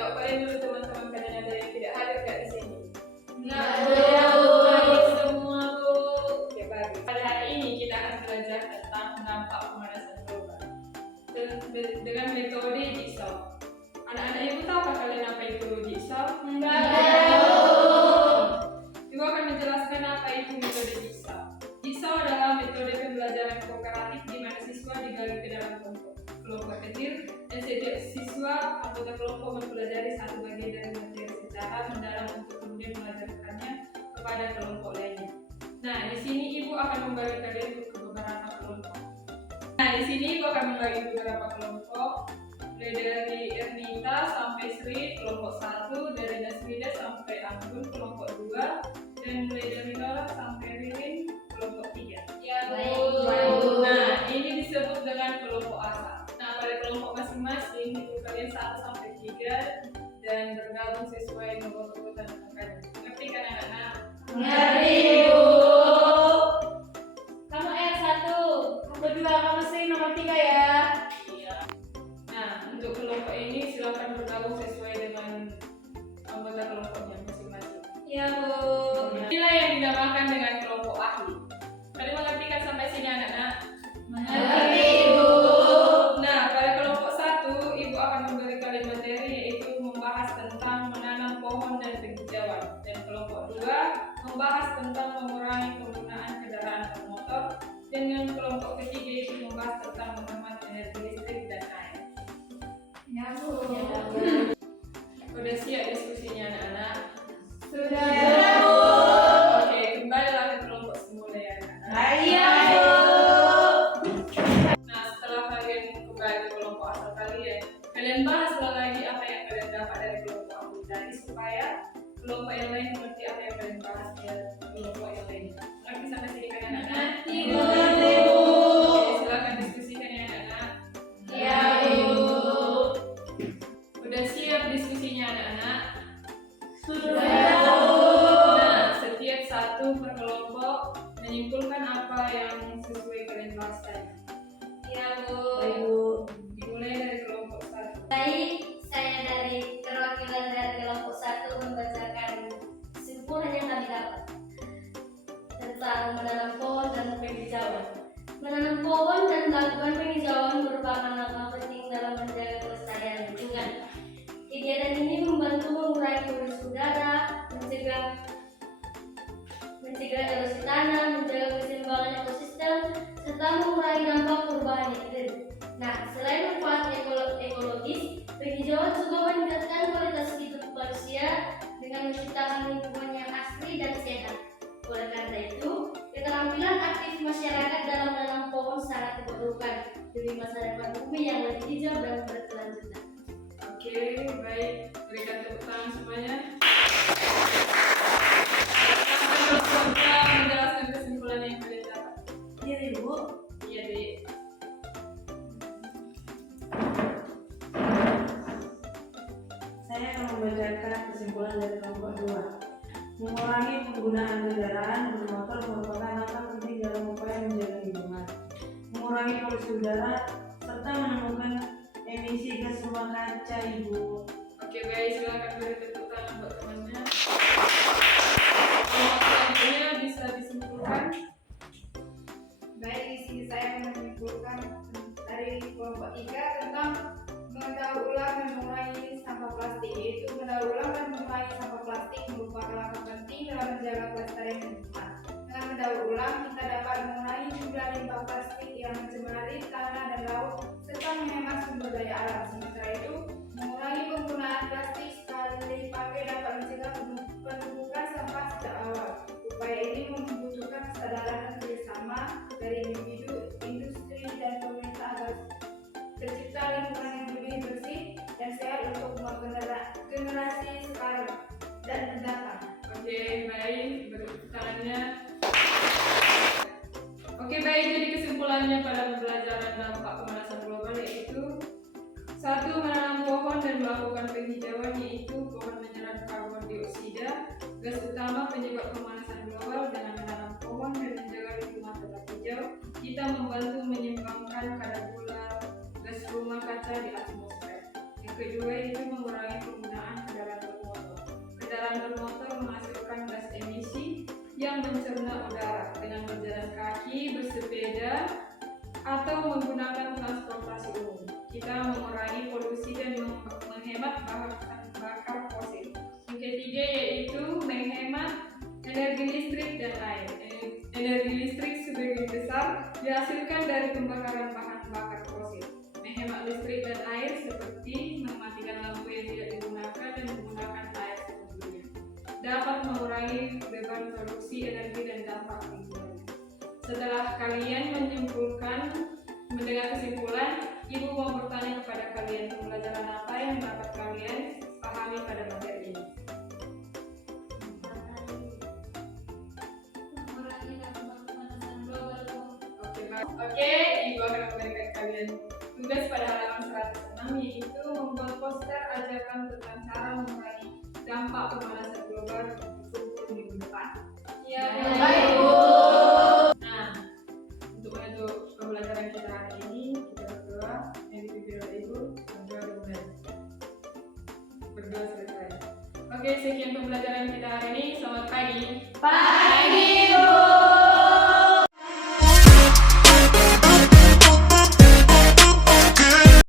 jawab kalian dulu teman-teman kalian ada yang tidak hadir di sini. Semua Bu. Oke, bagus. Pada hari ini kita akan belajar tentang dampak pemanasan global dengan metode jigsaw. Anak-anak ibu tahukah kalian apa itu jigsaw? Ibu akan menjelaskan apa itu metode jigsaw. Jigsaw adalah metode pembelajaran kooperatif di mana siswa dibagi ke dalam kelompok kecil dan setiap siswa anggota kelompok mempelajari satu bagian dari materi secara mendalam untuk kemudian mengajarkannya kepada kelompok lainnya. Nah, di sini ibu akan membagi kalian ke beberapa kelompok. Mulai dari Ernita sampai Sri kelompok 1, dari Nasrida sampai Anggun kelompok 2, dan mulai dari Nora sampai Ririn kelompok 3. Ya, baik. Nah, ini disebut dengan kelompok asal. Nah, pada kelompok masing-masing itu kalian 1 sampai 3 dan bergabung sesuai nomor urutan angkanya. Ngerti kan anak-anak? Ngerti, Bu. Kamu R1, kamu 2, kamu Sri nomor 3 ya. Iya. Nah, untuk kelompok ini silakan bergabung sesuai dengan anggota kelompoknya masing-masing. Iya, Bu. Inilah yang dinamakan dengan kelompok ahli. Kalian mengerti kan sampai sini anak-anak? Mengerti, Bu. Nah, pada kelompok 1, ibu akan memberi kalian materi yaitu membahas tentang menanam pohon dan penghijauan. Dan kelompok 2 membahas tentang mengurangi penggunaan kendaraan bermotor. Dan yang kelompok ketiga itu membahas tentang menghemat energi listrik dan air. Ya, Bu. Udah siap diskusinya anak-anak? Sudah. Oke, kembalilah ke kelompok semula ya anak-anak. Ayo. Nah, setelah kalian kembali ke kelompok asal kalian bahaslah lagi apa yang kalian dapat dari kelompok aku tadi supaya kelompok yang lain mengerti apa yang kalian bahas dari kelompok yang lain. Ngerti sampai sini kan anak-anak? Ngerti, Bu. Oke, silakan diskusikan ya anak-anak. Ya, Bu. Udah siap diskusinya anak-anak? Sudah. Nah, setiap satu per kelompok menyimpulkan apa yang sesuai kalian bahas tadi. Ya, Bu. Dimulai dari kelompok 1. Baik, saya dari perwakilan dari kelompok 1 membacakan kesimpulan yang kami dapat tentang menanam pohon dan penghijauan. Menanam pohon dan melakukan penghijauan merupakan langkah penting dalam menjaga kelestarian lingkungan. Kegiatan ini membantu mengurangi polusi udara, mencegah erosi tanah, menjaga keseimbangan ekosistem, serta mengurangi dampak perubahan iklim. Nah, selain manfaat ekologis, penghijauan juga meningkatkan kualitas hidup manusia dengan menciptakan lingkungan yang asri dan sehat. Oleh karena itu, keterampilan aktif masyarakat dalam menanam pohon sangat diperlukan demi masa depan bumi yang lebih hijau dan berkelanjutan. Oke, baik. Berikan tepuk tangan semuanya. Kita menjelaskan kesimpulan yang kalian dapat. Iya, Ibu. Iya, Dek. Saya akan membacakan kesimpulan dari kelompok 2. Mengurangi penggunaan kendaraan bermotor merupakan langkah penting dalam upaya menjaga lingkungan, mengurangi polusi udara, serta menemukan emisi gas rumah kaca, Ibu. Oke, baik. Silakan beri tepuk tangan buat temannya. Selanjutnya bisa disimpulkan. Baik, di sini saya menyimpulkan dari kelompok 3 tentang mendaur ulang dan mengurangi sampah plastik. Yaitu mendaur ulang dan mengurangi sampah plastik merupakan langkah penting dalam menjaga kelestarian lingkungan. Dengan mendaur ulang, kita dapat mengurangi jumlah limbah plastik yang mencemari tanah dan laut serta menghemat sumber daya alam. Sementara itu, mengurangi penggunaan plastik sekali pakai dapat mencegah penumpukan sampah sejak awal. Upaya ini membutuhkan kesadaran dan kerjasama dari individu, industri, dan pemerintah agar tercipta lingkungan yang lebih bersih dan sehat untuk generasi sekarang dan mendatang. Oke, baik. Bertepuk tangannya. Oke, baik. Jadi kesimpulannya pada pembelajaran dampak pemanasan global yaitu 1. Menanam pohon dan melakukan penghijauan yaitu pohon menyerap karbon dioksida, gas utama penyebab pemanasan global. Dengan menanam pohon dan menjaga lingkungan tetap hijau, kita membantu menyeimbangkan kadar gula gas rumah kaca di atmosfer. Yang kedua itu mengurangi penggunaan mencerna udara dengan berjalan kaki, bersepeda, atau menggunakan transportasi umum. Kita mengurangi polusi dan menghemat bahan bakar fosil. Yang ketiga yaitu menghemat energi listrik dan air. Energi listrik sebagian besar dihasilkan dari pembakaran bahan bakar fosil. Menghemat listrik dan air seperti mematikan lampu yang tidak digunakan dan menggunakan air sebelumnya dapat mengurangi beban produksi energi dan dampak lingkungan. Setelah kalian mendengar kesimpulan, Ibu mau bertanya kepada kalian, pembelajaran apa yang dapat kalian pahami pada materi ini? Oke, Ibu akan memberikan kalian tugas pada halaman 106 yaitu membuat poster ajakan tentang cara mengurangi dampak pemanasan global minggu depan. Ya, Baik, Bu. Nah, untuk pembelajaran kita hari ini kita berdua yang dipimpin oleh Ibu berdua kemudian berdua selesai. Oke, sekian pembelajaran kita hari ini. Selamat pagi. Pagi.